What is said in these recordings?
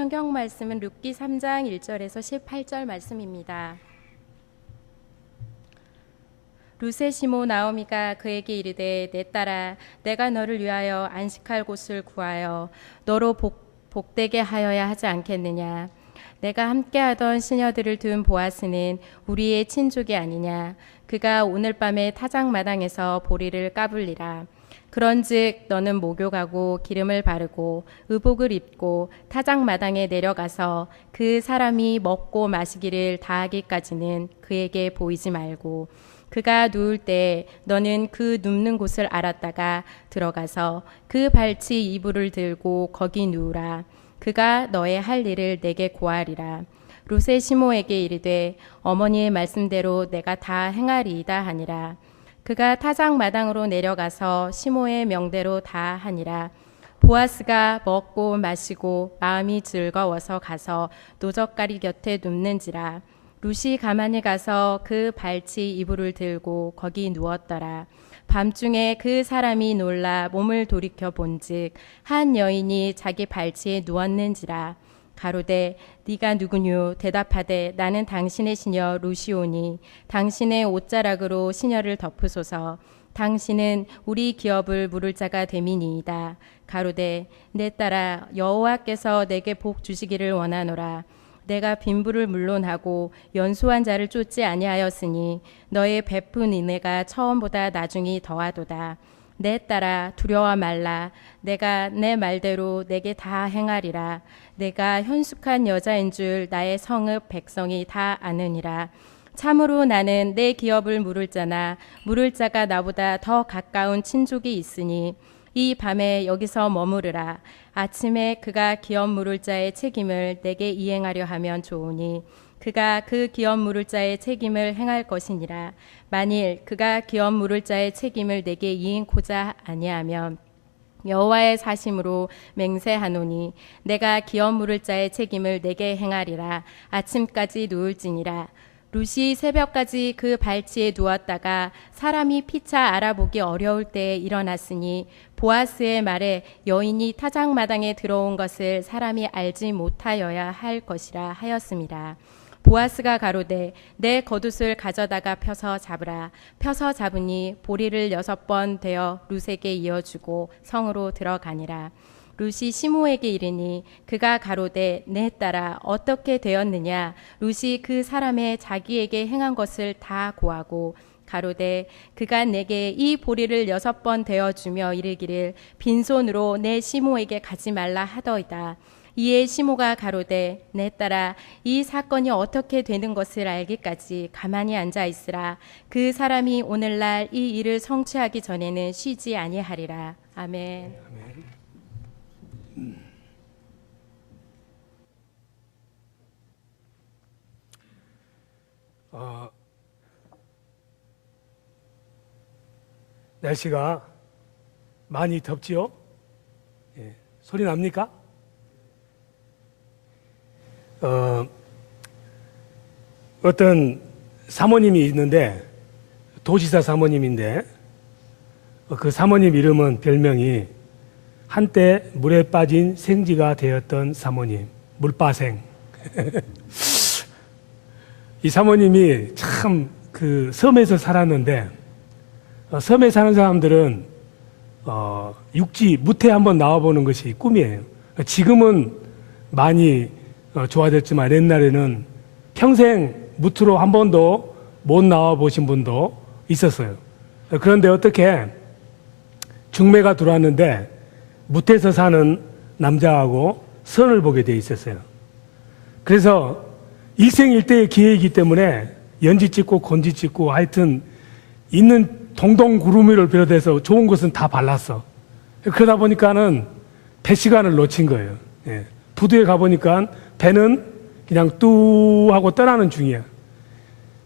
성경 말씀은 룻기 3장 1절에서 18절 말씀입니다. 룻의 시모 나오미가 그에게 이르되 내 딸아 내가 너를 위하여 안식할 곳을 구하여 너로 복되게 하여야 하지 않겠느냐. 내가 함께하던 시녀들을 둔 보아스는 우리의 친족이 아니냐. 그가 오늘 밤에 타작마당에서 보리를 까불리라. 그런즉 너는 목욕하고 기름을 바르고 의복을 입고 타작마당에 내려가서 그 사람이 먹고 마시기를 다하기까지는 그에게 보이지 말고 그가 누울 때 너는 그 눕는 곳을 알았다가 들어가서 그 발치 이불을 들고 거기 누우라. 그가 너의 할 일을 내게 고하리라. 룻의 시모에게 이르되 어머니의 말씀대로 내가 다 행하리이다 하니라. 그가 타작마당으로 내려가서 시모의 명대로 다 하니라. 보아스가 먹고 마시고 마음이 즐거워서 가서 노젓가리 곁에 눕는지라. 룻이 가만히 가서 그 발치 이불을 들고 거기 누웠더라. 밤중에 그 사람이 놀라 몸을 돌이켜 본즉 한 여인이 자기 발치에 누웠는지라. 가로되 네가 누구뇨? 대답하되 나는 당신의 시녀 룻이오니 당신의 옷자락으로 시녀를 덮으소서. 당신은 우리 기업을 물을 자가 됨이니이다. 가로되 내 딸아 여호와께서 내게 복 주시기를 원하노라. 내가 빈부를 물론하고 연소한 자를 쫓지 아니하였으니 너의 베푼 은혜가 처음보다 나중이 더하도다. 내 딸아 두려워 말라. 내가 내 말대로 내게 다 행하리라. 내가 현숙한 여자인 줄 나의 성읍 백성이 다 아느니라. 참으로 나는 내 기업을 물을 자나 물을 자가 나보다 더 가까운 친족이 있으니 이 밤에 여기서 머무르라. 아침에 그가 기업 물을 자의 책임을 내게 이행하려 하면 좋으니 그가 그 기업 물을 자의 책임을 행할 것이니라. 만일 그가 기업 물을 자의 책임을 내게 이행코자 아니하면 여호와의 사심으로 맹세하노니 내가 기업 물을 자의 책임을 내게 행하리라. 아침까지 누울지니라. 룻이 새벽까지 그 발치에 누웠다가 사람이 피차 알아보기 어려울 때에 일어났으니 보아스의 말에 여인이 타작마당에 들어온 것을 사람이 알지 못하여야 할 것이라 하였습니다. 보아스가 가로되 내 겉옷을 가져다가 펴서 잡으라. 펴서 잡으니 보리를 6번 되어 룻에게 이어주고 성으로 들어가니라. 룻이 시모에게 이르니 그가 가로되 내 딸아 어떻게 되었느냐. 룻이 그 사람의 자기에게 행한 것을 다 고하고 가로되 그가 내게 이 보리를 6번 되어주며 이르기를 빈손으로 내 시모에게 가지 말라 하더이다. 이에 시모가 가로되 내 딸아 이 사건이 어떻게 되는 것을 알기까지 가만히 앉아 있으라. 그 사람이 오늘날 이 일을 성취하기 전에는 쉬지 아니하리라. 아멘. 날씨가 많이 덥지요? 예, 소리 납니까? 어떤 사모님이 있는데 도지사 사모님인데 그 사모님 이름은 별명이 한때 물에 빠진 생쥐가 되었던 사모님, 물빠생. 이 사모님이 참 그 섬에서 살았는데 섬에 사는 사람들은 육지 무태 한번 나와보는 것이 꿈이에요. 지금은 많이 좋아졌지만 옛날에는 평생 무트로 한 번도 못 나와보신 분도 있었어요. 그런데 어떻게 중매가 들어왔는데 무태에서 사는 남자하고 선을 보게 돼 있었어요. 그래서 일생일대의 기회이기 때문에 연지 찍고 건지 찍고 하여튼 있는 동동구루미를 비롯해서 좋은 것은 다 발랐어. 그러다 보니까는 배 시간을 놓친 거예요. 예. 부두에 가보니까 배는 그냥 뚜 하고 떠나는 중이야.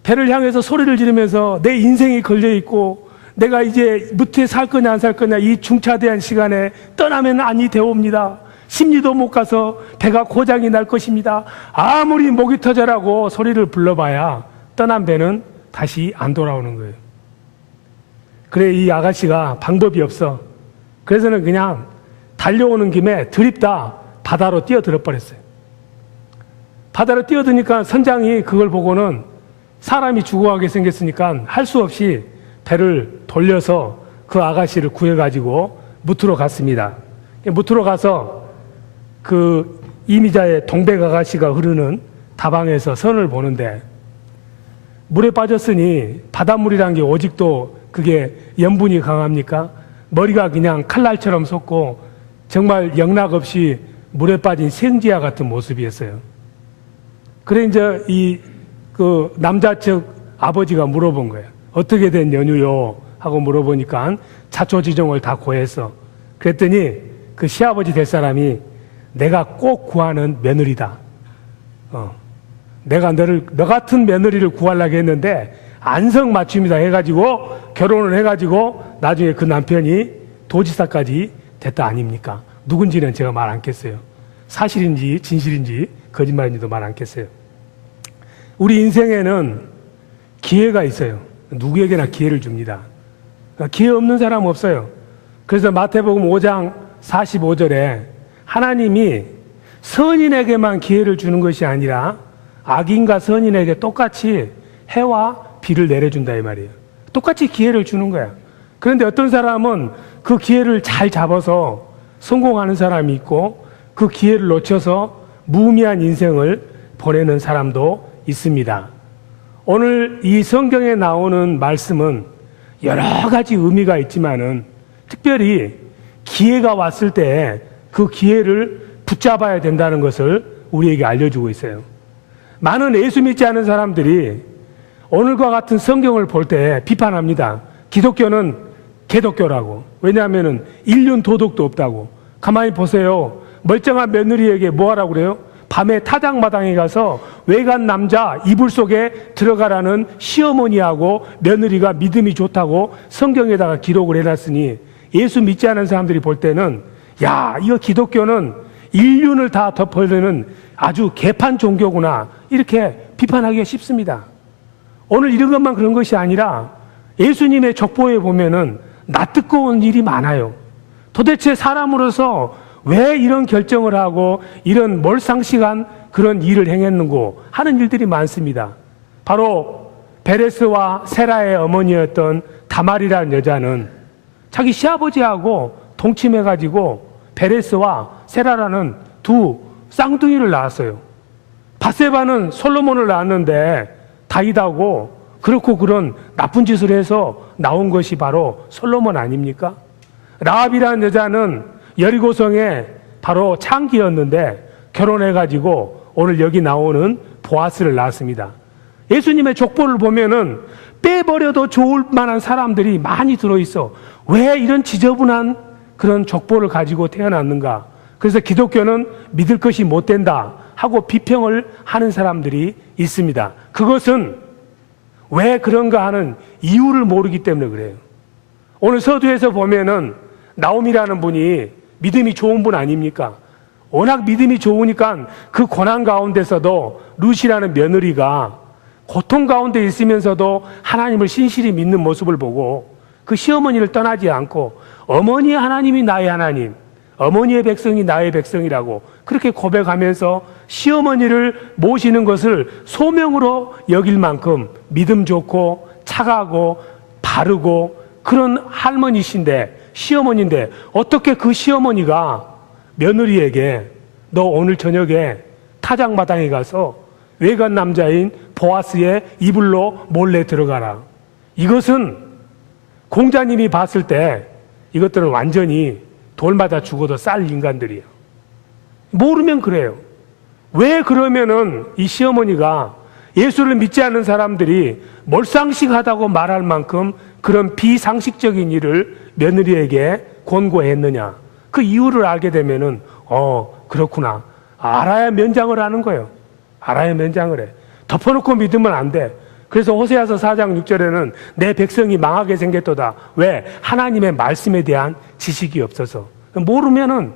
배를 향해서 소리를 지르면서 내 인생이 걸려있고 내가 이제 무트에 살 거냐 안 살 거냐 이 중차대한 시간에 떠나면 아니 되옵니다. 심리도 못 가서 배가 고장이 날 것입니다. 아무리 목이 터져라고 소리를 불러봐야 떠난 배는 다시 안 돌아오는 거예요. 그래 이 아가씨가 방법이 없어. 그래서는 그냥 달려오는 김에 드립다 바다로 뛰어들어 버렸어요. 바다로 뛰어드니까 선장이 그걸 보고는 사람이 죽어가게 생겼으니까 할 수 없이 배를 돌려서 그 아가씨를 구해가지고 무트로 갔습니다. 무트로 가서 그 이미자의 동백 아가씨가 흐르는 다방에서 선을 보는데 물에 빠졌으니 바닷물이란 게 오직도 그게 염분이 강합니까? 머리가 그냥 칼날처럼 솟고 정말 영락 없이 물에 빠진 생쥐와 같은 모습이었어요. 그래 이제 그 남자 측 아버지가 물어본 거예요. 어떻게 된 연유요? 하고 물어보니까 자초지종을 다 고했어. 그랬더니 그 시아버지 될 사람이 내가 꼭 구하는 며느리다. 내가 너 같은 며느리를 구하려고 했는데 안성맞춤이다 해가지고 결혼을 해가지고 나중에 그 남편이 도지사까지 됐다 아닙니까? 누군지는 제가 말 않겠어요. 사실인지 진실인지 거짓말인지도 말 않겠어요. 우리 인생에는 기회가 있어요. 누구에게나 기회를 줍니다. 기회 없는 사람 없어요. 그래서 마태복음 5장 45절에 하나님이 선인에게만 기회를 주는 것이 아니라 악인과 선인에게 똑같이 해와 비를 내려준다 이 말이에요. 똑같이 기회를 주는 거야. 그런데 어떤 사람은 그 기회를 잘 잡아서 성공하는 사람이 있고 그 기회를 놓쳐서 무의미한 인생을 보내는 사람도 있습니다. 오늘 이 성경에 나오는 말씀은 여러 가지 의미가 있지만은 특별히 기회가 왔을 때 그 기회를 붙잡아야 된다는 것을 우리에게 알려주고 있어요. 많은 예수 믿지 않은 사람들이 오늘과 같은 성경을 볼 때 비판합니다. 기독교는 개독교라고. 왜냐하면 인륜 도덕도 없다고. 가만히 보세요. 멀쩡한 며느리에게 뭐 하라고 그래요? 밤에 타작마당에 가서 외간 남자 이불 속에 들어가라는 시어머니하고 며느리가 믿음이 좋다고 성경에다가 기록을 해놨으니 예수 믿지 않은 사람들이 볼 때는 야, 이거 기독교는 인륜을 다 덮어내는 아주 개판 종교구나 이렇게 비판하기가 쉽습니다. 오늘 이런 것만 그런 것이 아니라 예수님의 족보에 보면은 낯뜨거운 일이 많아요. 도대체 사람으로서 왜 이런 결정을 하고 이런 몰상식한 그런 일을 행했는고 하는 일들이 많습니다. 바로 베레스와 세라의 어머니였던 다말이라는 여자는 자기 시아버지하고 동침해가지고 베레스와 세라라는 두 쌍둥이를 낳았어요. 바세바는 솔로몬을 낳았는데 다윗하고 그렇고 그런 나쁜 짓을 해서 나온 것이 바로 솔로몬 아닙니까? 라합이라는 여자는 여리고성에 바로 창기였는데 결혼해가지고 오늘 여기 나오는 보아스를 낳았습니다. 예수님의 족보를 보면은 빼버려도 좋을 만한 사람들이 많이 들어있어. 왜 이런 지저분한 그런 족보를 가지고 태어났는가? 그래서 기독교는 믿을 것이 못 된다 하고 비평을 하는 사람들이 있습니다. 그것은 왜 그런가 하는 이유를 모르기 때문에 그래요. 오늘 서두에서 보면은 나옴이라는 분이 믿음이 좋은 분 아닙니까? 워낙 믿음이 좋으니까 그 고난 가운데서도 룻이라는 며느리가 고통 가운데 있으면서도 하나님을 신실히 믿는 모습을 보고 그 시어머니를 떠나지 않고 어머니의 하나님이 나의 하나님, 어머니의 백성이 나의 백성이라고 그렇게 고백하면서 시어머니를 모시는 것을 소명으로 여길 만큼 믿음 좋고 착하고 바르고 그런 할머니신데 시어머니인데 어떻게 그 시어머니가 며느리에게 너 오늘 저녁에 타작마당에 가서 외간 남자인 보아스의 이불로 몰래 들어가라. 이것은 공자님이 봤을 때 이것들은 완전히 돌 맞아 죽어도 쌀 인간들이에요. 모르면 그래요. 왜 그러면은 이 시어머니가 예수를 믿지 않는 사람들이 몰상식하다고 말할 만큼 그런 비상식적인 일을 며느리에게 권고했느냐? 그 이유를 알게 되면은 그렇구나. 알아야 면장을 하는 거예요. 알아야 면장을 해. 덮어놓고 믿으면 안 돼. 그래서 호세아서 4장 6절에는 내 백성이 망하게 생겼도다. 왜? 하나님의 말씀에 대한 지식이 없어서. 모르면은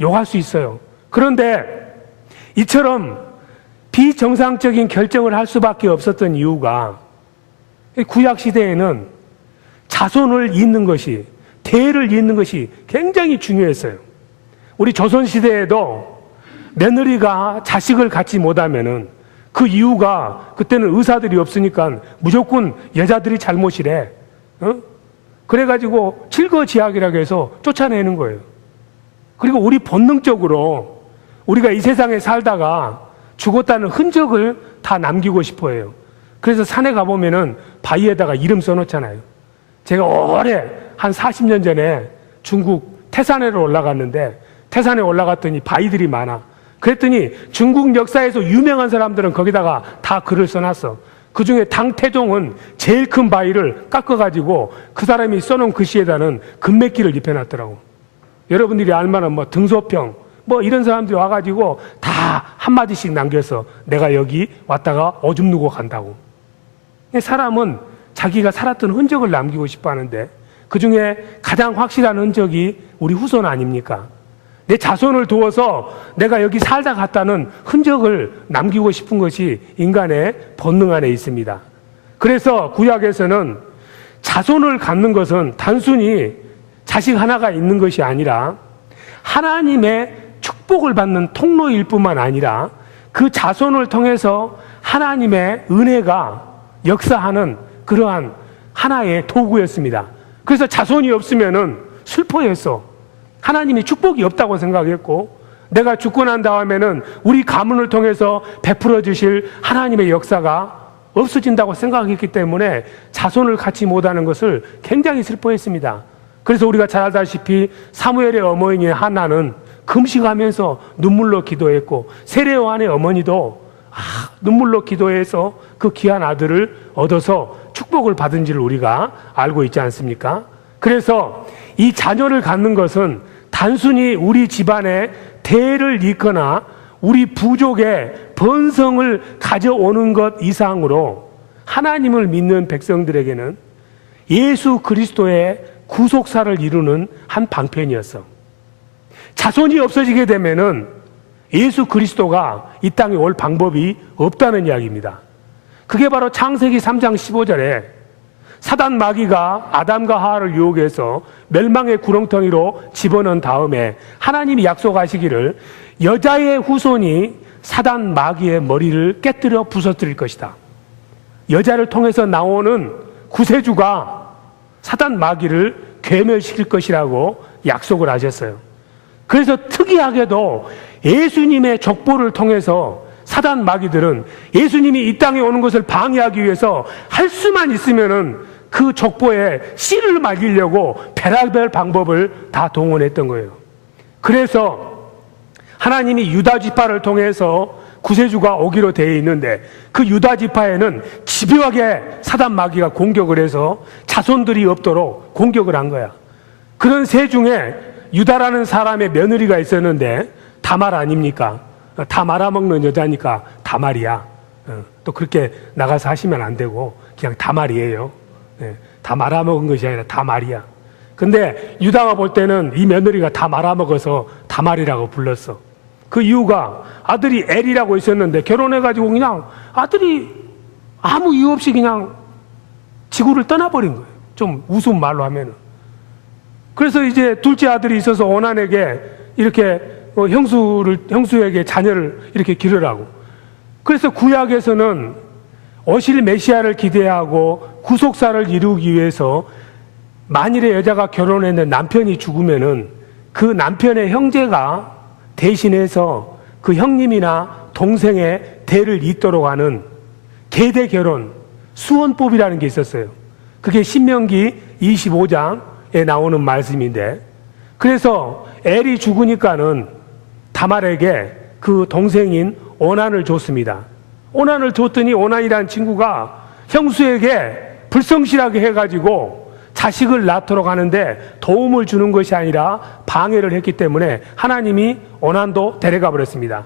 욕할 수 있어요. 그런데 이처럼 비정상적인 결정을 할 수밖에 없었던 이유가 구약 시대에는 자손을 잇는 것이, 대를 잇는 것이 굉장히 중요했어요. 우리 조선 시대에도 며느리가 자식을 갖지 못하면은 그 이유가 그때는 의사들이 없으니까 무조건 여자들이 잘못이래. 그래가지고 질거지약이라고 해서 쫓아내는 거예요. 그리고 우리 본능적으로 우리가 이 세상에 살다가 죽었다는 흔적을 다 남기고 싶어 해요. 그래서 산에 가보면은 바위에다가 이름 써놓잖아요. 제가 오래 한 40년 전에 중국 태산에로 올라갔는데 태산에 올라갔더니 바위들이 많아. 그랬더니 중국 역사에서 유명한 사람들은 거기다가 다 글을 써놨어. 그 중에 당태종은 제일 큰 바위를 깎아가지고 그 사람이 써놓은 글씨에다는 금메기를 입혀놨더라고. 여러분들이 알만한 뭐 등소평 뭐 이런 사람들이 와가지고 다 한마디씩 남겨서 내가 여기 왔다가 오줌 누고 간다고. 사람은 자기가 살았던 흔적을 남기고 싶어 하는데 그 중에 가장 확실한 흔적이 우리 후손 아닙니까? 내 자손을 두어서 내가 여기 살다 갔다는 흔적을 남기고 싶은 것이 인간의 본능 안에 있습니다. 그래서 구약에서는 자손을 갖는 것은 단순히 자식 하나가 있는 것이 아니라 하나님의 축복을 받는 통로일 뿐만 아니라 그 자손을 통해서 하나님의 은혜가 역사하는 그러한 하나의 도구였습니다. 그래서 자손이 없으면은 슬퍼했어. 하나님이 축복이 없다고 생각했고 내가 죽고 난 다음에는 우리 가문을 통해서 베풀어 주실 하나님의 역사가 없어진다고 생각했기 때문에 자손을 갖지 못하는 것을 굉장히 슬퍼했습니다. 그래서 우리가 잘 알다시피 사무엘의 어머니 한나는 금식하면서 눈물로 기도했고 세례요한의 어머니도 눈물로 기도해서 그 귀한 아들을 얻어서 축복을 받은지를 우리가 알고 있지 않습니까? 그래서 이 자녀를 갖는 것은 단순히 우리 집안의 대를 잇거나 우리 부족의 번성을 가져오는 것 이상으로 하나님을 믿는 백성들에게는 예수 그리스도의 구속사를 이루는 한 방편이었어. 자손이 없어지게 되면은 예수 그리스도가 이 땅에 올 방법이 없다는 이야기입니다. 그게 바로 창세기 3장 15절에 사단 마귀가 아담과 하와를 유혹해서 멸망의 구렁텅이로 집어넣은 다음에 하나님이 약속하시기를 여자의 후손이 사단 마귀의 머리를 깨뜨려 부서뜨릴 것이다. 여자를 통해서 나오는 구세주가 사단 마귀를 괴멸시킬 것이라고 약속을 하셨어요. 그래서 특이하게도 예수님의 족보를 통해서 사단 마귀들은 예수님이 이 땅에 오는 것을 방해하기 위해서 할 수만 있으면은 그 족보에 씨를 말리려고 별의별 방법을 다 동원했던 거예요. 그래서 하나님이 유다 지파를 통해서 구세주가 오기로 되어 있는데 그 유다 지파에는 집요하게 사단 마귀가 공격을 해서 자손들이 없도록 공격을 한 거야. 그런 새 중에 유다라는 사람의 며느리가 있었는데 다말 아닙니까? 다 말아먹는 여자니까 다말이야. 또 그렇게 나가서 하시면 안 되고 그냥 다말이에요. 다 말아먹은 것이 아니라 다말이야. 근데 유다가 볼 때는 이 며느리가 다 말아먹어서 다말이라고 불렀어. 그 이유가 아들이 엘이라고 있었는데 결혼해가지고 그냥 아들이 아무 이유 없이 그냥 지구를 떠나버린 거예요. 좀 우스운 말로 하면은. 그래서 이제 둘째 아들이 있어서 오난에게 이렇게 형수에게 자녀를 이렇게 기르라고. 그래서 구약에서는 오실 메시아를 기대하고 구속사를 이루기 위해서 만일에 여자가 결혼했는데 남편이 죽으면은 그 남편의 형제가 대신해서 그 형님이나 동생의 대를 잇도록 하는 계대 결혼, 수원법이라는 게 있었어요. 그게 신명기 25장에 나오는 말씀인데 그래서 엘이 죽으니까는 다말에게 그 동생인 오난을 줬습니다. 오난을 줬더니 오난이라는 친구가 형수에게 불성실하게 해가지고 자식을 낳도록 하는데 도움을 주는 것이 아니라 방해를 했기 때문에 하나님이 오난도 데려가 버렸습니다.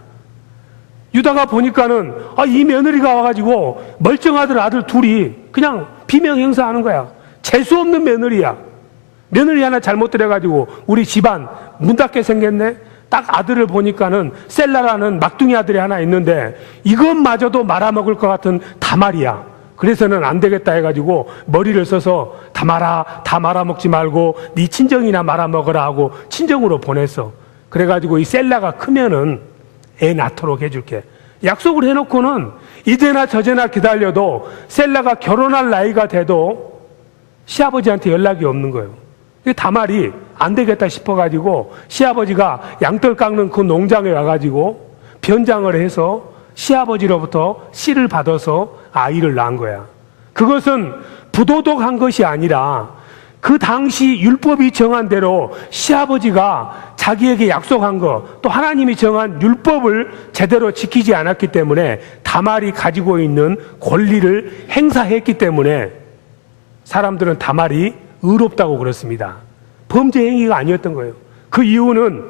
유다가 보니까는 이 며느리가 와가지고 멀쩡하던 아들 둘이 그냥 비명 행사하는 거야. 재수 없는 며느리야. 며느리 하나 잘못 들여가지고 우리 집안 문 닫게 생겼네. 딱 아들을 보니까는 셀라라는 막둥이 아들이 하나 있는데 이것마저도 말아먹을 것 같은 다말이야. 그래서는 안 되겠다 해가지고 머리를 써서 다말아, 다 말아먹지 말고 네 친정이나 말아먹으라 하고 친정으로 보냈어. 그래가지고 이 셀라가 크면은 애 낳도록 해줄게. 약속을 해놓고는 이제나 저제나 기다려도 셀라가 결혼할 나이가 돼도 시아버지한테 연락이 없는 거예요. 다말이 안 되겠다 싶어가지고 시아버지가 양털 깎는 그 농장에 와가지고 변장을 해서 시아버지로부터 씨를 받아서 아이를 낳은 거야. 그것은 부도덕한 것이 아니라 그 당시 율법이 정한 대로 시아버지가 자기에게 약속한 것, 또 하나님이 정한 율법을 제대로 지키지 않았기 때문에 다말이 가지고 있는 권리를 행사했기 때문에 사람들은 다말이 의롭다고 그렇습니다. 범죄 행위가 아니었던 거예요. 그 이유는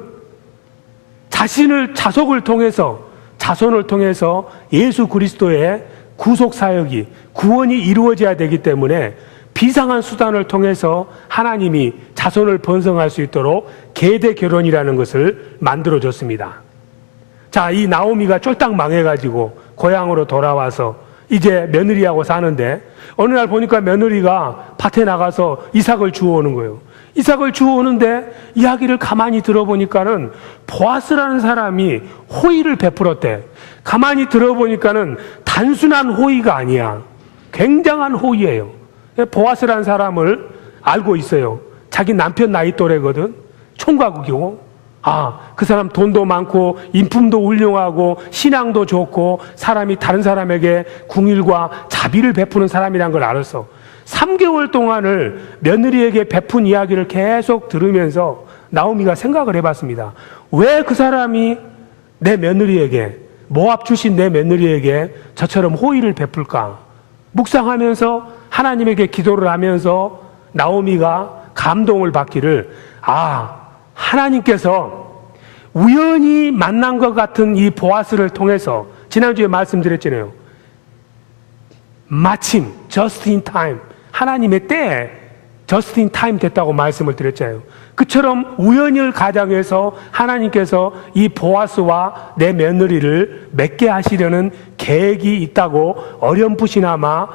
자손을 통해서 예수 그리스도의 구속 사역이, 구원이 이루어져야 되기 때문에 비상한 수단을 통해서 하나님이 자손을 번성할 수 있도록 계대 결혼이라는 것을 만들어줬습니다. 자, 이 나오미가 쫄딱 망해가지고 고향으로 돌아와서 이제 며느리하고 사는데 어느 날 보니까 며느리가 밭에 나가서 이삭을 주워오는 거예요. 이삭을 주워오는데 이야기를 가만히 들어보니까는 보아스라는 사람이 호의를 베풀었대. 가만히 들어보니까는 단순한 호의가 아니야. 굉장한 호의예요. 보아스라는 사람을 알고 있어요. 자기 남편 나이 또래거든. 총각이고. 그 사람 돈도 많고 인품도 훌륭하고 신앙도 좋고 사람이 다른 사람에게 궁일과 자비를 베푸는 사람이란 걸 알았어. 3개월 동안을 며느리에게 베푼 이야기를 계속 들으면서 나오미가 생각을 해봤습니다. 왜 그 사람이 내 며느리에게, 모압 출신 내 며느리에게 저처럼 호의를 베풀까? 묵상하면서 하나님에게 기도를 하면서 나오미가 감동을 받기를, 하나님께서 우연히 만난 것 같은 이 보아스를 통해서, 지난주에 말씀드렸잖아요. 마침 just in time, 하나님의 때에 just in time 됐다고 말씀을 드렸잖아요. 그처럼 우연을 가장해서 하나님께서 이 보아스와 내 며느리를 맺게 하시려는 계획이 있다고 어렴풋이나마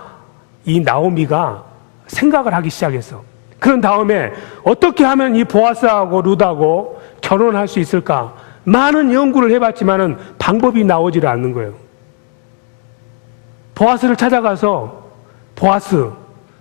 이 나오미가 생각을 하기 시작했어. 그런 다음에 어떻게 하면 이 보아스하고 룻하고 결혼할 수 있을까? 많은 연구를 해봤지만은 방법이 나오질 않는 거예요. 보아스를 찾아가서, 보아스,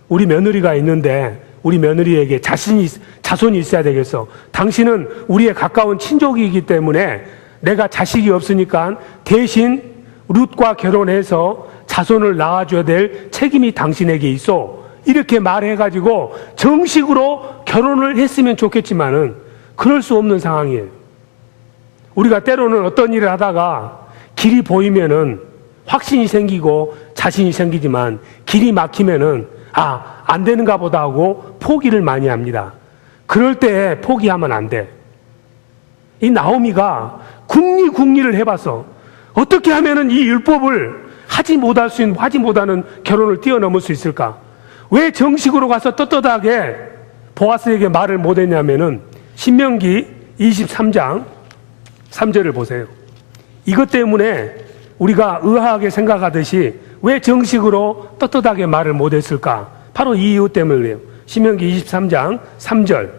우리 며느리가 있는데 우리 며느리에게 자손이 있어야 되겠어. 당신은 우리의 가까운 친족이기 때문에 내가 자식이 없으니까 대신 룻과 결혼해서 자손을 낳아줘야 될 책임이 당신에게 있어. 이렇게 말해가지고 정식으로 결혼을 했으면 좋겠지만은 그럴 수 없는 상황이에요. 우리가 때로는 어떤 일을 하다가 길이 보이면은 확신이 생기고 자신이 생기지만 길이 막히면은 안 되는가 보다 하고 포기를 많이 합니다. 그럴 때 포기하면 안 돼. 이 나오미가 궁리를 해봤어. 어떻게 하면은 이 율법을 하지 못하는 결혼을 뛰어넘을 수 있을까? 왜 정식으로 가서 떳떳하게 보아스에게 말을 못했냐면은 신명기 23장 3절을 보세요. 이것 때문에 우리가 의아하게 생각하듯이 왜 정식으로 떳떳하게 말을 못했을까? 바로 이 이유 때문이에요. 신명기 23장 3절.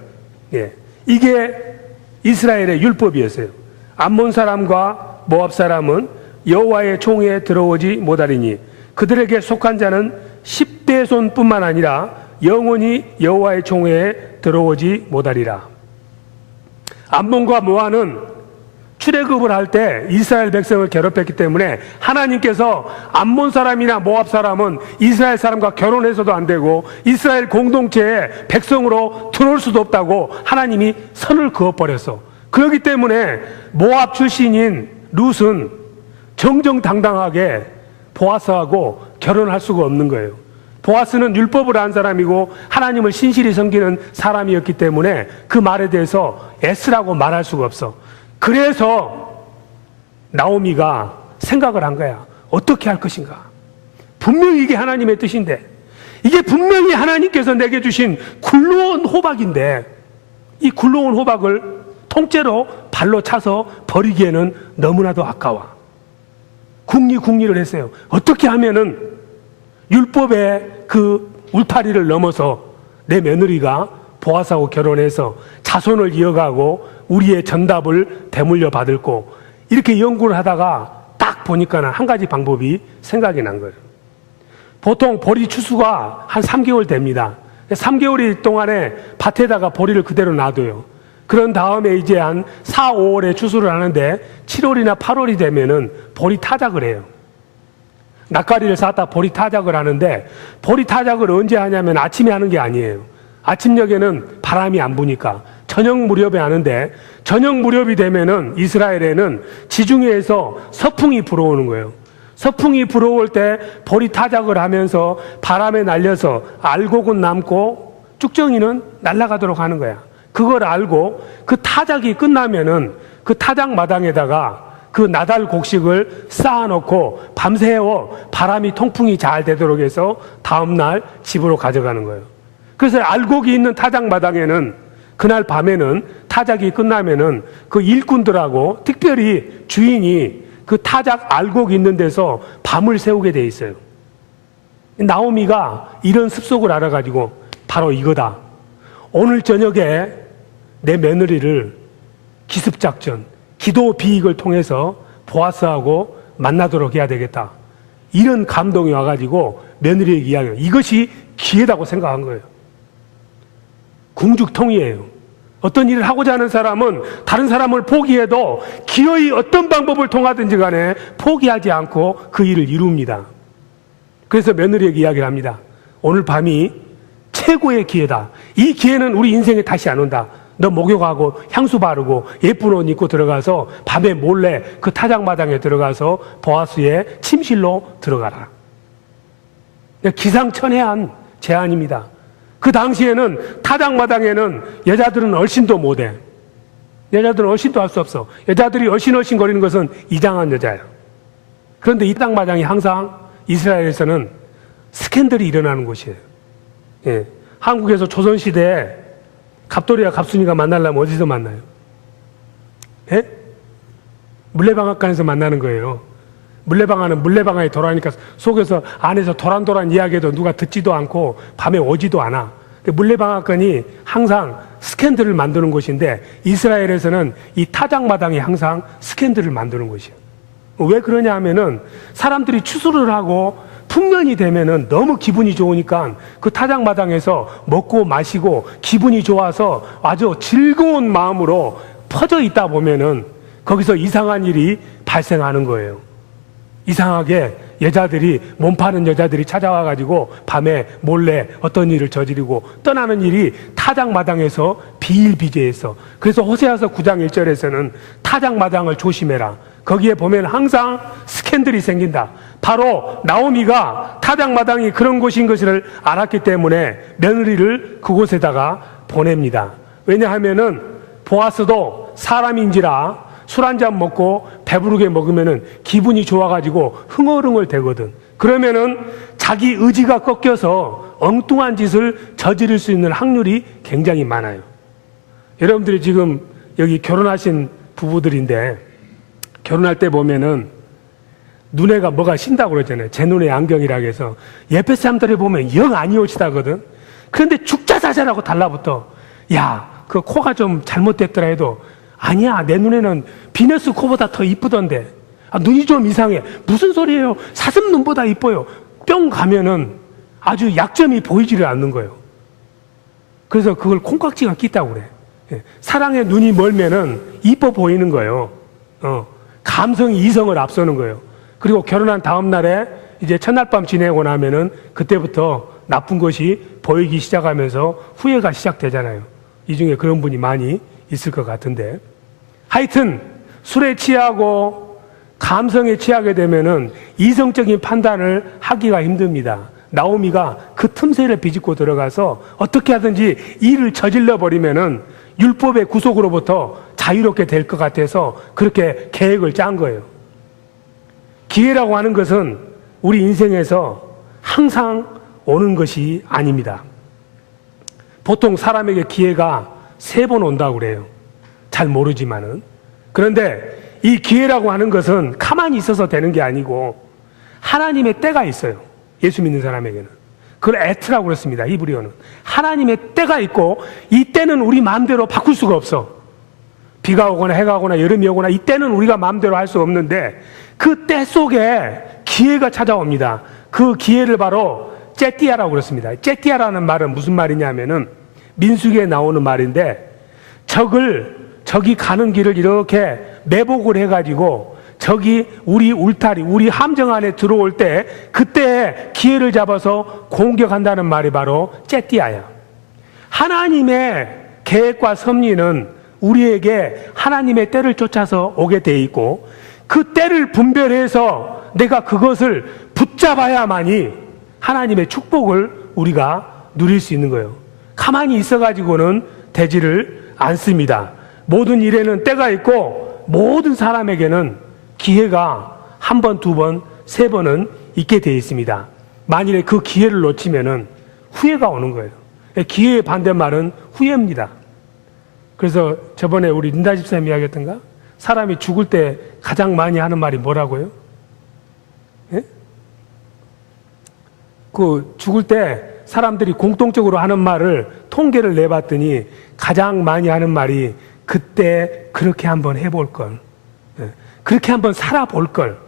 이게 이스라엘의 율법이었어요. 암몬 사람과 모압 사람은 여호와의 총회에 들어오지 못하리니 그들에게 속한 자는 10대 손뿐만 아니라 영원히 여호와의 총회에 들어오지 못하리라. 암몬과 모압은 출애굽을 할 때 이스라엘 백성을 괴롭혔기 때문에 하나님께서 암몬 사람이나 모압 사람은 이스라엘 사람과 결혼해서도 안 되고 이스라엘 공동체의 백성으로 들어올 수도 없다고 하나님이 선을 그어버렸어. 그렇기 때문에 모압 출신인 룻은 정정당당하게 보아스하고 결혼할 수가 없는 거예요. 보아스는 율법을 안 사람이고 하나님을 신실히 섬기는 사람이었기 때문에 그 말에 대해서 S라고 말할 수가 없어. 그래서 나오미가 생각을 한 거야. 어떻게 할 것인가? 분명히 이게 하나님의 뜻인데, 이게 분명히 하나님께서 내게 주신 굴러온 호박인데 이 굴러온 호박을 통째로 발로 차서 버리기에는 너무나도 아까워. 궁리를 했어요. 어떻게 하면은 율법의 그 울타리를 넘어서 내 며느리가 보아스하고 결혼해서 자손을 이어가고 우리의 전답을 대물려 받을고, 이렇게 연구를 하다가 딱 보니까는 한 가지 방법이 생각이 난 거예요. 보통 보리 추수가 한 3개월 됩니다. 3개월 동안에 밭에다가 보리를 그대로 놔둬요. 그런 다음에 이제 한 4, 5월에 추수를 하는데 7월이나 8월이 되면은 보리 타작을 해요. 낯가리를 쌌다 보리 타작을 하는데, 보리 타작을 언제 하냐면 아침에 하는 게 아니에요. 아침녘에는 바람이 안 부니까 저녁 무렵에 하는데, 저녁 무렵이 되면은 이스라엘에는 지중해에서 서풍이 불어오는 거예요. 서풍이 불어올 때 보리 타작을 하면서 바람에 날려서 알곡은 남고 쭉정이는 날아가도록 하는 거야. 그걸 알고 그 타작이 끝나면은 그 타작 마당에다가 그 나달 곡식을 쌓아놓고 밤새워 바람이 통풍이 잘 되도록 해서 다음날 집으로 가져가는 거예요. 그래서 알곡이 있는 타작 마당에는 그날 밤에는 타작이 끝나면은 그 일꾼들하고 특별히 주인이 그 타작 알곡 있는 데서 밤을 새우게 돼 있어요. 나오미가 이런 습속을 알아가지고 바로 이거다. 오늘 저녁에 내 며느리를 기습작전, 기도 비익을 통해서 보아스하고 만나도록 해야 되겠다. 이런 감동이 와가지고 며느리에게 이야기해요. 이것이 기회다고 생각한 거예요. 궁죽통이에요. 어떤 일을 하고자 하는 사람은 다른 사람을 포기해도 기어이 어떤 방법을 통하든지 간에 포기하지 않고 그 일을 이룹니다. 그래서 며느리에게 이야기를 합니다. 오늘 밤이 최고의 기회다. 이 기회는 우리 인생에 다시 안 온다. 너 목욕하고 향수 바르고 예쁜 옷 입고 들어가서 밤에 몰래 그 타작마당에 들어가서 보아스의 침실로 들어가라. 기상천외한 제안입니다. 그 당시에는 타작마당에는 여자들은 얼씬도 못해. 여자들은 얼씬도 할 수 없어. 여자들이 얼씬얼씬 거리는 것은 이상한 여자예요. 그런데 이 타작마당이 항상 이스라엘에서는 스캔들이 일어나는 곳이에요. 예. 한국에서 조선시대에 갑돌이와 갑순이가 만나려면 어디서 만나요? 예? 물레방앗간에서 만나는 거예요. 물레방앗은 물레방앗이 돌아가니까 속에서 안에서 도란도란 이야기해도 누가 듣지도 않고 밤에 오지도 않아. 물레방앗간이 항상 스캔들을 만드는 곳인데 이스라엘에서는 이 타작마당이 항상 스캔들을 만드는 곳이에요. 왜 그러냐 하면은 사람들이 추수를 하고 풍년이 되면은 너무 기분이 좋으니까 그 타작마당에서 먹고 마시고 기분이 좋아서 아주 즐거운 마음으로 퍼져 있다 보면은 거기서 이상한 일이 발생하는 거예요. 이상하게 여자들이, 몸 파는 여자들이 찾아와가지고 밤에 몰래 어떤 일을 저지르고 떠나는 일이 타작마당에서 비일비재했어. 그래서 호세아서 9장 1절에서는 타작마당을 조심해라. 거기에 보면 항상 스캔들이 생긴다. 바로 나오미가 타작마당이 그런 곳인 것을 알았기 때문에 며느리를 그곳에다가 보냅니다. 왜냐하면은 보아스도 사람인지라 술 한잔 먹고 배부르게 먹으면은 기분이 좋아가지고 흥얼흥얼 되거든. 그러면은 자기 의지가 꺾여서 엉뚱한 짓을 저지를 수 있는 확률이 굉장히 많아요. 여러분들이 지금 여기 결혼하신 부부들인데 결혼할 때 보면은 눈에가 뭐가 쉰다고 그러잖아요. 제 눈에 안경이라고 해서 옆에 사람들이 보면 영 아니오시다거든. 그런데 죽자사자라고 달라붙어. 야, 그 코가 좀 잘못됐더라 해도 아니야, 내 눈에는 비너스 코보다 더 이쁘던데. 아, 눈이 좀 이상해. 무슨 소리예요? 사슴 눈보다 이뻐요. 뿅 가면은 아주 약점이 보이지를 않는 거예요. 그래서 그걸 콩깍지가 낀다고 그래. 예. 사랑의 눈이 멀면은 이뻐 보이는 거예요. 감성이 이성을 앞서는 거예요. 그리고 결혼한 다음 날에 이제 첫날 밤 지내고 나면은 그때부터 나쁜 것이 보이기 시작하면서 후회가 시작되잖아요. 이 중에 그런 분이 많이 있을 것 같은데. 하여튼 술에 취하고 감성에 취하게 되면은 이성적인 판단을 하기가 힘듭니다. 나오미가 그 틈새를 비집고 들어가서 어떻게 하든지 일을 저질러 버리면은 율법의 구속으로부터 자유롭게 될 것 같아서 그렇게 계획을 짠 거예요. 기회라고 하는 것은 우리 인생에서 항상 오는 것이 아닙니다. 보통 사람에게 기회가 3번 온다고 그래요. 잘 모르지만은. 그런데 이 기회라고 하는 것은 가만히 있어서 되는 게 아니고 하나님의 때가 있어요. 예수 믿는 사람에게는. 그걸 에트라고 그랬습니다. 히브리어는. 하나님의 때가 있고 이 때는 우리 마음대로 바꿀 수가 없어. 비가 오거나 해가 오거나 여름이 오거나 이때는 우리가 마음대로 할 수 없는데 그 때 속에 기회가 찾아옵니다. 그 기회를 바로 째띠아라고 그랬습니다. 째띠아라는 말은 무슨 말이냐면은 민수기에 나오는 말인데 적이 가는 길을 이렇게 매복을 해가지고 적이 우리 울타리, 우리 함정 안에 들어올 때 그때 기회를 잡아서 공격한다는 말이 바로 째띠아야. 하나님의 계획과 섭리는 우리에게 하나님의 때를 쫓아서 오게 돼 있고 그 때를 분별해서 내가 그것을 붙잡아야만이 하나님의 축복을 우리가 누릴 수 있는 거예요. 가만히 있어가지고는 되지를 않습니다. 모든 일에는 때가 있고 모든 사람에게는 기회가 한 번, 두 번, 세 번은 있게 되어 있습니다. 만일에 그 기회를 놓치면은 후회가 오는 거예요. 기회의 반대말은 후회입니다. 그래서 저번에 우리 린다 집사님 이야기했던가? 사람이 죽을 때 가장 많이 하는 말이 뭐라고요? 예? 그 죽을 때 사람들이 공통적으로 하는 말을 통계를 내봤더니 가장 많이 하는 말이 그때 그렇게 한번 해볼 걸. 그렇게 한번 살아볼 걸.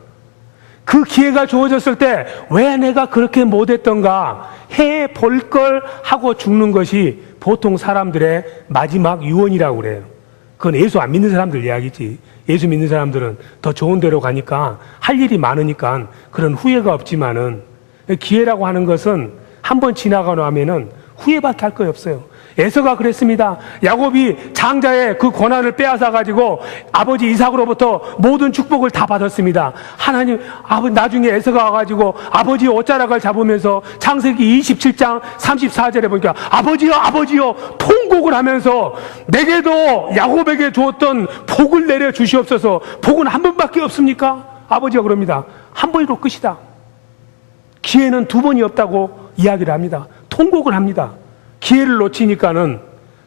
그 기회가 주어졌을 때 왜 내가 그렇게 못했던가 해볼 걸 하고 죽는 것이 보통 사람들의 마지막 유언이라고 그래요. 그건 예수 안 믿는 사람들 이야기지. 예수 믿는 사람들은 더 좋은 데로 가니까 할 일이 많으니까 그런 후회가 없지만은 기회라고 하는 것은 한번 지나가고 나면은 후회밖에 할 거 없어요. 에서가 그랬습니다. 야곱이 장자의 그 권한을 빼앗아 가지고 아버지 이삭으로부터 모든 축복을 다 받았습니다. 하나님, 나중에 에서가 와가지고 아버지의 옷자락을 잡으면서 창세기 27장 34절에 보니까 아버지여 통곡을 하면서 내게도 야곱에게 주었던 복을 내려 주시옵소서. 복은 한 번밖에 없습니까? 아버지가 그럽니다. 한 번으로 끝이다. 기회는 두 번이 없다고 이야기를 합니다. 통곡을 합니다. 기회를 놓치니까는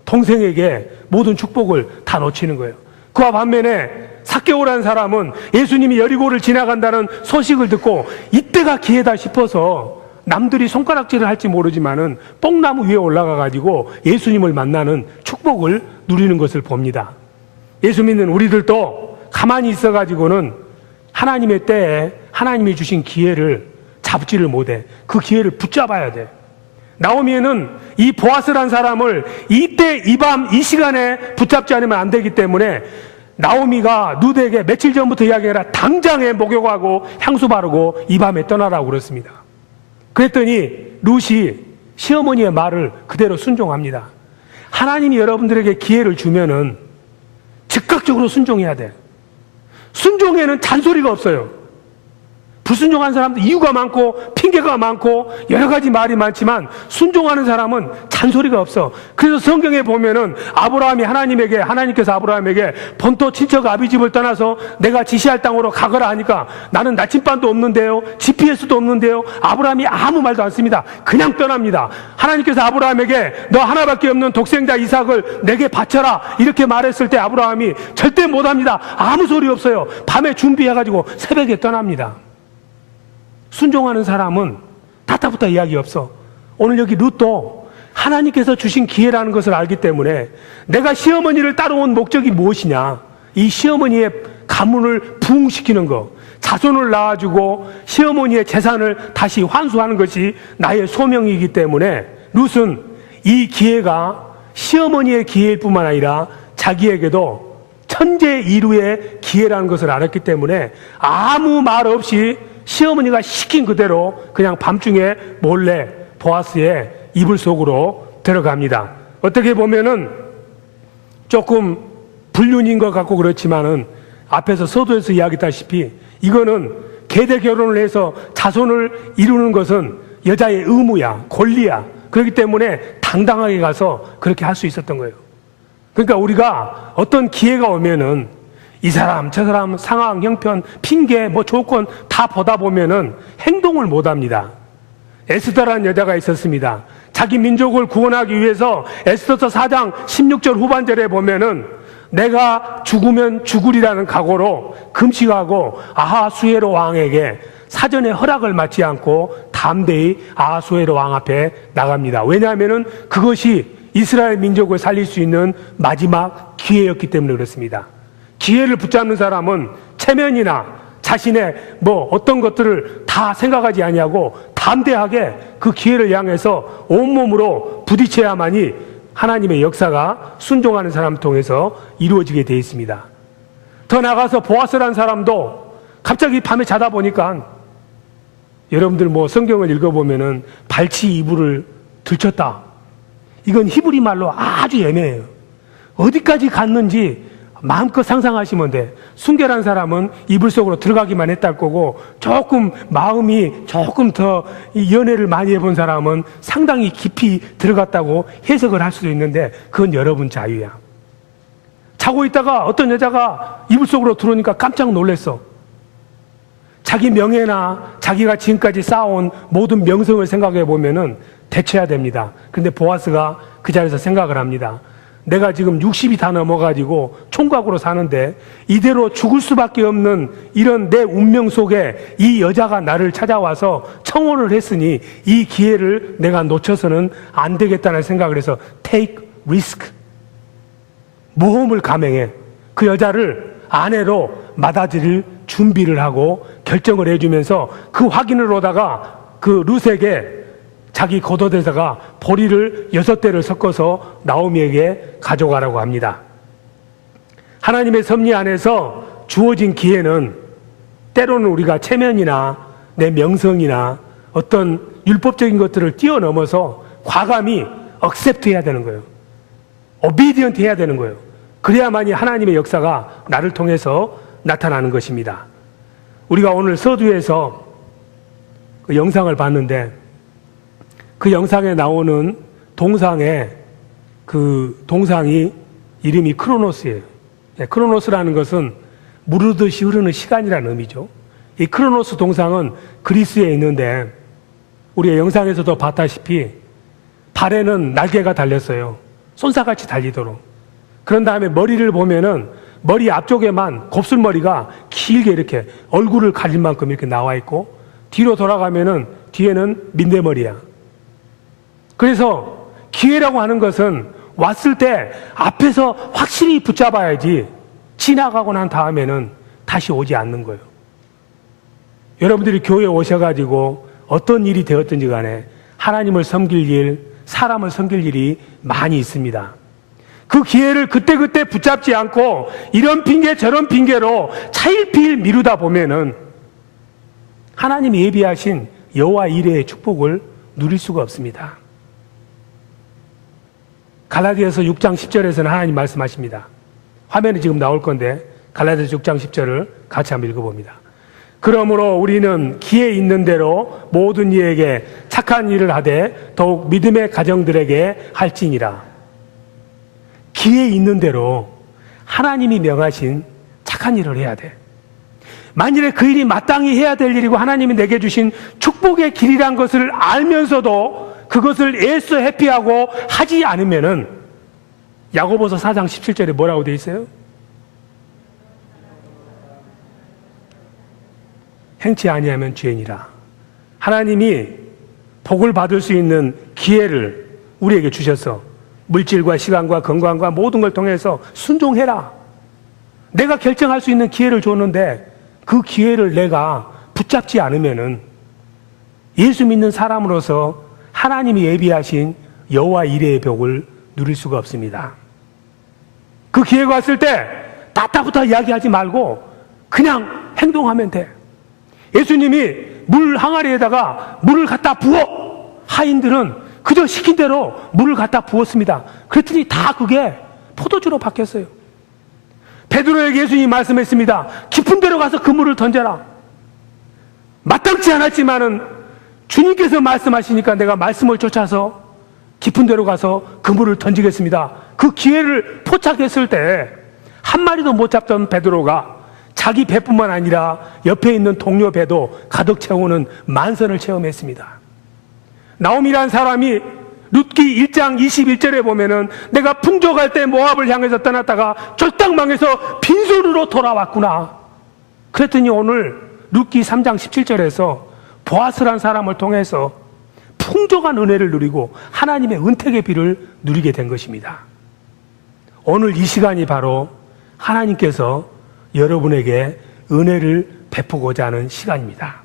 동생에게 모든 축복을 다 놓치는 거예요. 그와 반면에 삭개오라는 사람은 예수님이 여리고를 지나간다는 소식을 듣고 이때가 기회다 싶어서 남들이 손가락질을 할지 모르지만은 뽕나무 위에 올라가 가지고 예수님을 만나는 축복을 누리는 것을 봅니다. 예수 믿는 우리들도 가만히 있어 가지고는 하나님의 때에 하나님이 주신 기회를 잡지를 못해. 그 기회를 붙잡아야 돼. 나오미는 이 보아스란 사람을 이때 이 밤 이 시간에 붙잡지 않으면 안 되기 때문에 나오미가 룻에게 며칠 전부터 이야기해라. 당장에 목욕하고 향수 바르고 이 밤에 떠나라고 그랬습니다. 그랬더니 룻이 시어머니의 말을 그대로 순종합니다. 하나님이 여러분들에게 기회를 주면은 즉각적으로 순종해야 돼. 순종에는 잔소리가 없어요. 불순종하는 사람도 이유가 많고 핑계가 많고 여러 가지 말이 많지만 순종하는 사람은 잔소리가 없어. 그래서 성경에 보면은 하나님께서 아브라함에게 본토 친척 아비집을 떠나서 내가 지시할 땅으로 가거라 하니까 나는 나침반도 없는데요, GPS도 없는데요. 아브라함이 아무 말도 안 씁니다. 그냥 떠납니다. 하나님께서 아브라함에게 너 하나밖에 없는 독생자 이삭을 내게 바쳐라 이렇게 말했을 때 아브라함이 절대 못합니다. 아무 소리 없어요. 밤에 준비해가지고 새벽에 떠납니다. 순종하는 사람은 다타부타 이야기 없어. 오늘 여기 룻도 하나님께서 주신 기회라는 것을 알기 때문에 내가 시어머니를 따라온 목적이 무엇이냐, 이 시어머니의 가문을 부흥시키는 것, 자손을 낳아주고 시어머니의 재산을 다시 환수하는 것이 나의 소명이기 때문에 룻은 이 기회가 시어머니의 기회일 뿐만 아니라 자기에게도 천재 이루의 기회라는 것을 알았기 때문에 아무 말 없이 시어머니가 시킨 그대로 그냥 밤중에 몰래 보아스의 이불 속으로 들어갑니다. 어떻게 보면은 조금 불륜인 것 같고 그렇지만은 앞에서 서두에서 이야기했다시피 이거는 계대 결혼을 해서 자손을 이루는 것은 여자의 의무야, 권리야. 그렇기 때문에 당당하게 가서 그렇게 할 수 있었던 거예요. 그러니까 우리가 어떤 기회가 오면은 이 사람, 저 사람 상황, 형편, 핑계, 조건 다 보다 보면은 행동을 못 합니다. 에스더라는 여자가 있었습니다. 자기 민족을 구원하기 위해서 에스더서 4장 16절 후반절에 보면은 내가 죽으면 죽으리라는 각오로 금식하고 아하수에로 왕에게 사전에 허락을 받지 않고 담대히 아하수에로 왕 앞에 나갑니다. 왜냐하면은 그것이 이스라엘 민족을 살릴 수 있는 마지막 기회였기 때문에 그렇습니다. 기회를 붙잡는 사람은 체면이나 자신의 어떤 것들을 다 생각하지 아니하고 담대하게 그 기회를 향해서 온몸으로 부딪혀야만이 하나님의 역사가 순종하는 사람을 통해서 이루어지게 되어 있습니다. 더 나아가서 보아스라는 사람도 갑자기 밤에 자다 보니까, 여러분들 성경을 읽어보면은 발치 이불을 들쳤다. 이건 히브리 말로 아주 애매해요. 어디까지 갔는지 마음껏 상상하시면 돼. 순결한 사람은 이불 속으로 들어가기만 했다는 거고, 마음이 조금 더 연애를 많이 해본 사람은 상당히 깊이 들어갔다고 해석을 할 수도 있는데, 그건 여러분 자유야. 자고 있다가 어떤 여자가 이불 속으로 들어오니까 깜짝 놀랐어. 자기 명예나 자기가 지금까지 쌓아온 모든 명성을 생각해 보면은 대처해야 됩니다. 그런데 보아스가 그 자리에서 생각을 합니다. 내가 지금 60이 다 넘어가지고 총각으로 사는데 이대로 죽을 수밖에 없는 이런 내 운명 속에 이 여자가 나를 찾아와서 청혼을 했으니 이 기회를 내가 놓쳐서는 안 되겠다는 생각을 해서 take risk, 모험을 감행해 그 여자를 아내로 받아들일 준비를 하고 결정을 해주면서 그 확인을 오다가 그 룻에게 자기 겉옷에다가 보리를 6대를 섞어서 나오미에게 가져가라고 합니다. 하나님의 섭리 안에서 주어진 기회는 때로는 우리가 체면이나 내 명성이나 어떤 율법적인 것들을 뛰어넘어서 과감히 accept 해야 되는 거예요. obedient 해야 되는 거예요. 그래야만이 하나님의 역사가 나를 통해서 나타나는 것입니다. 우리가 오늘 서두에서 그 영상을 봤는데, 그 영상에 나오는 동상의 그 동상이 이름이 크로노스예요. 크로노스라는 것은 무르듯이 흐르는 시간이라는 의미죠. 이 크로노스 동상은 그리스에 있는데, 우리가 영상에서도 봤다시피 발에는 날개가 달렸어요. 쏜사같이 달리도록. 그런 다음에 머리를 보면은 머리 앞쪽에만 곱슬머리가 길게 이렇게 얼굴을 가릴 만큼 이렇게 나와 있고, 뒤로 돌아가면은 뒤에는 민대머리야. 그래서 기회라고 하는 것은 왔을 때 앞에서 확실히 붙잡아야지 지나가고 난 다음에는 다시 오지 않는 거예요. 여러분들이 교회에 오셔가지고 어떤 일이 되었든지 간에 하나님을 섬길 일, 사람을 섬길 일이 많이 있습니다. 그 기회를 그때그때 붙잡지 않고 이런 핑계 저런 핑계로 차일피일 미루다 보면은 하나님이 예비하신 여호와 이레의 축복을 누릴 수가 없습니다. 갈라디아서 6장 10절에서는 하나님 말씀하십니다. 화면이 지금 나올 건데 갈라디아서 6장 10절을 같이 한번 읽어봅니다. 그러므로 우리는 기회 있는 대로 모든 이에게 착한 일을 하되 더욱 믿음의 가정들에게 할지니라. 기회 있는 대로 하나님이 명하신 착한 일을 해야 돼. 만일에 그 일이 마땅히 해야 될 일이고 하나님이 내게 주신 축복의 길이란 것을 알면서도 그것을 애써 회피하고 하지 않으면은, 야고보서 4장 17절에 뭐라고 되어 있어요? 행치 아니하면 죄인이라. 하나님이 복을 받을 수 있는 기회를 우리에게 주셔서 물질과 시간과 건강과 모든 걸 통해서 순종해라. 내가 결정할 수 있는 기회를 줬는데 그 기회를 내가 붙잡지 않으면은 예수 믿는 사람으로서 하나님이 예비하신 여호와 이레의 복을 누릴 수가 없습니다. 그 기회가 왔을 때 따따부터 이야기하지 말고 그냥 행동하면 돼. 예수님이 물 항아리에다가 물을 갖다 부어. 하인들은 그저 시킨 대로 물을 갖다 부었습니다. 그랬더니 다 그게 포도주로 바뀌었어요. 베드로에게 예수님이 말씀했습니다. 깊은 데로 가서 그 물을 던져라. 마땅치 않았지만은 주님께서 말씀하시니까 내가 말씀을 쫓아서 깊은 데로 가서 그물을 던지겠습니다. 그 기회를 포착했을 때 한 마리도 못 잡던 베드로가 자기 배뿐만 아니라 옆에 있는 동료 배도 가득 채우는 만선을 체험했습니다. 나오미라는 사람이 룻기 1장 21절에 보면은 내가 풍족할 때 모압을 향해서 떠났다가 쫄딱망해서 빈손으로 돌아왔구나. 그랬더니 오늘 룻기 3장 17절에서 보아스란 사람을 통해서 풍족한 은혜를 누리고 하나님의 은택의 비를 누리게 된 것입니다. 오늘 이 시간이 바로 하나님께서 여러분에게 은혜를 베푸고자 하는 시간입니다.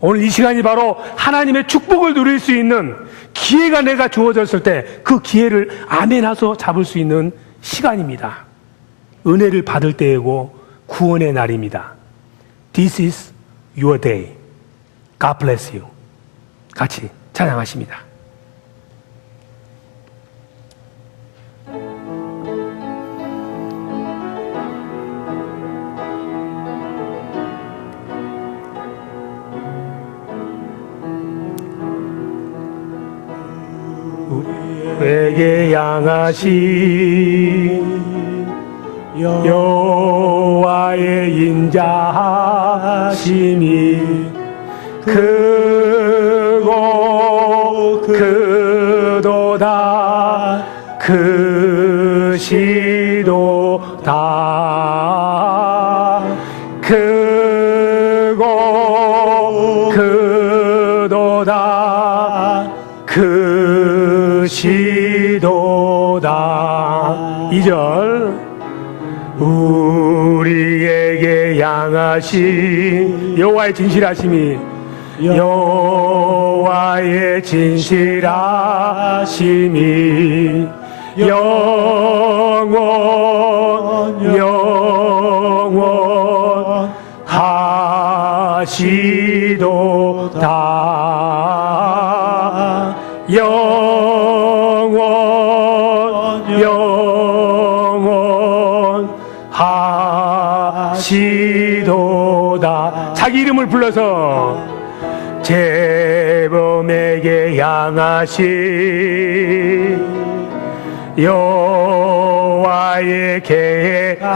오늘 이 시간이 바로 하나님의 축복을 누릴 수 있는 기회가 내가 주어졌을 때 그 기회를 아멘하서 잡을 수 있는 시간입니다. 은혜를 받을 때이고 구원의 날입니다. This is your day. God bless you. 같이 찬양하십니다. 우리에게 양하신 여호와의 인자하심이 크고 크도다 크시도다 크고 크도다 크시도다. 2절 우리에게 양하신 여호와의 진실하심이 여호와의 진실하심이 영원 하시도다. 영원 하시도다. 자기 이름을 불러서 재범에게 양하신 여호와의 계획하심이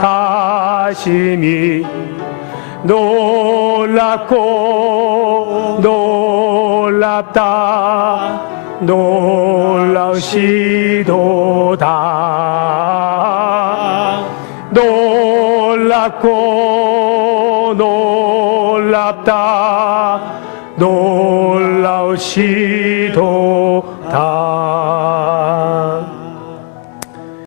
놀랍고 놀랍다 놀라우시도다. 놀랍고 놀랍다 놀라우시도다.